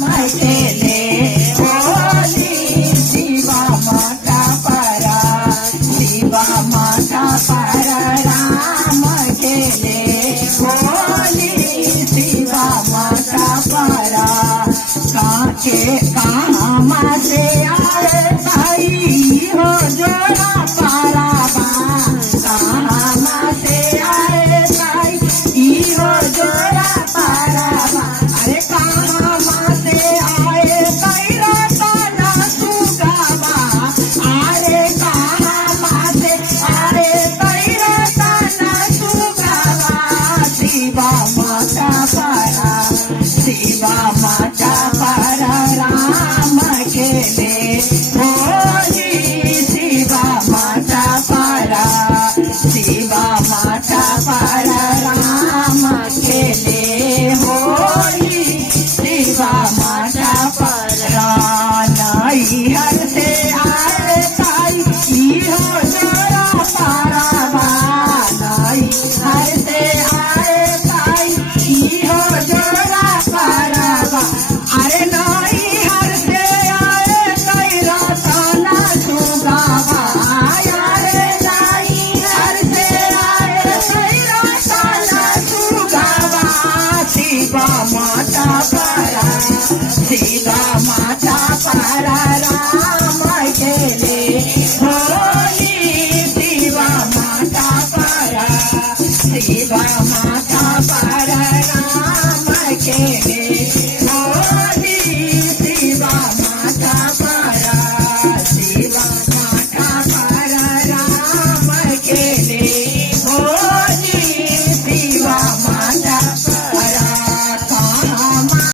केले होली शिवा माता परा शिवा माता परा राम केले होली शिवा माता परा काके कहाँ से आए भाई हो जोड़ा पारा कहाँ से आए भाई हो जोड़ा पारा अरे कहाँ से आए कैरा ताना सुगावा अरे कहाँ से आए कैरा ताना सुगावा शिवा माता परा शिवा माता परा राम केले होली शिवा माता परा शिवा माता परा राम केले होली शिवा माता परा नाई हर से आए ताई हो जोड़ा पारा नाई हर से आए ताई हो जोड़ा पारा अरे नाई हर से आए कैरा ताना सुगावा अरे नाई हर से आए कैरा ताना सुगावा शिवा माता परा शिवा माता परा राम केले होली शिवा माता परा शिवा माता परा राम केले